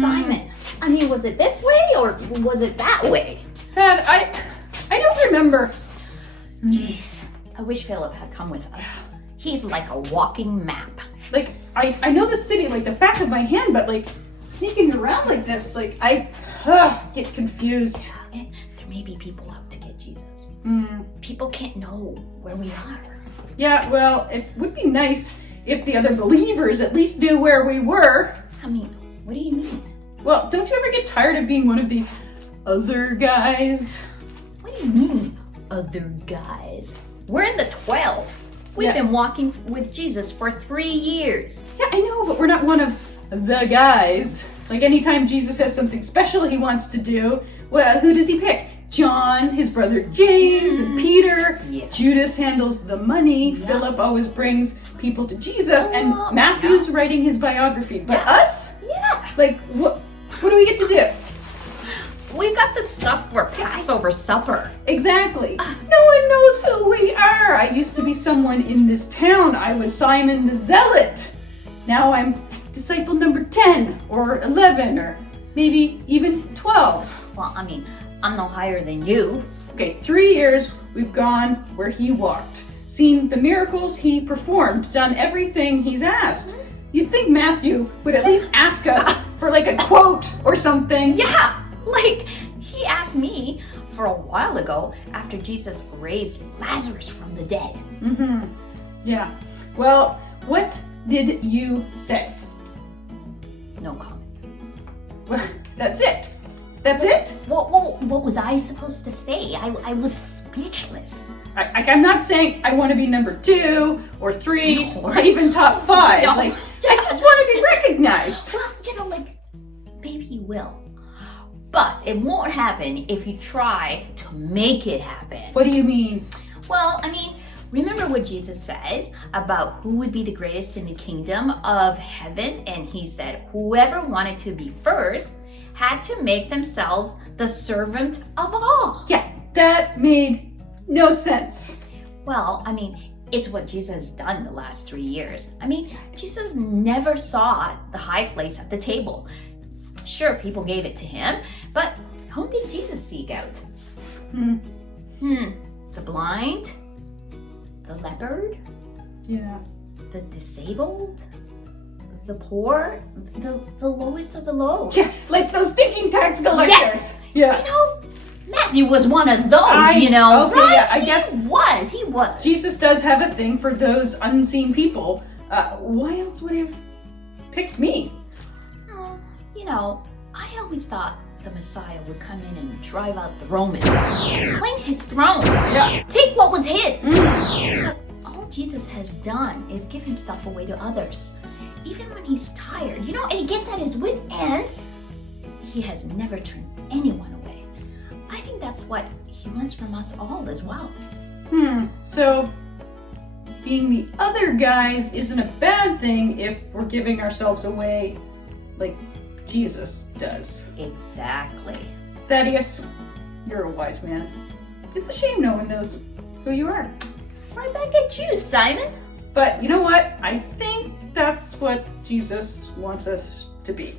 Simon, I mean, was it this way or was it that way? Dad, I don't remember. Jeez, I wish Philip had come with us. He's like a walking map. Like, I know the city like the back of my hand, but like sneaking around like this, like I get confused. And there may be people out to get Jesus. People can't know where we are. Yeah, well, it would be nice if the other believers at least knew where we were. I mean, what do you mean? Well, don't you ever get tired of being one of the other guys? What do you mean, other guys? We're in the 12. We've been walking with Jesus for 3 years. Yeah, I know, but we're not one of the guys. Like anytime Jesus has something special he wants to do, well, who does he pick? John, his brother James, and Peter. Yes. Judas handles the money. Yeah. Philip always brings people to Jesus, and Matthew's writing his biography. But us? Yeah. Like, what do we get to do? We got the stuff for Passover supper. Exactly. No one knows who we are. I used to be someone in this town. I was Simon the Zealot. Now I'm disciple number 10 or 11 or maybe even 12. Well, I mean, I'm no higher than you. Okay, 3 years we've gone where he walked, seen the miracles he performed, done everything he's asked. You'd think Matthew would at least ask us for like a quote or something. Yeah, like he asked me for a while ago after Jesus raised Lazarus from the dead. Yeah. Well, what did you say? No comment. Well, that's it. That's it? What was I supposed to say? I was speechless. I'm not saying I want to be number 2 or 3 No. or even top 5. No. Like, I just want to be recognized. Well, like, maybe you will. But it won't happen if you try to make it happen. What do you mean? Well, I mean, remember what Jesus said about who would be the greatest in the kingdom of heaven? And he said, whoever wanted to be first had to make themselves the servant of all. Yeah, that made no sense. Well, I mean, it's what Jesus has done the last 3 years. I mean, Jesus never saw the high place at the table. Sure, people gave it to him, but whom did Jesus seek out? The blind? The leopard? Yeah. The disabled? The poor? The lowest of the low? Yeah, like those stinking tax collectors. Yes! Yeah. You know, Matthew was one of those, Okay, right? yeah, I guess He was. Jesus does have a thing for those unseen people. Why else would he have picked me? You know, I always thought the Messiah would come in and drive out the Romans, claim his throne, take what was his. But all Jesus has done is give himself away to others. Even when he's tired, you know, and he gets at his wits' end, he has never turned anyone away. I think that's what he wants from us all as well. So being the other guys isn't a bad thing if we're giving ourselves away like Jesus does. Exactly. Thaddeus, you're a wise man. It's a shame no one knows who you are. Right back at you, Simon. But you know what? I think that's what Jesus wants us to be.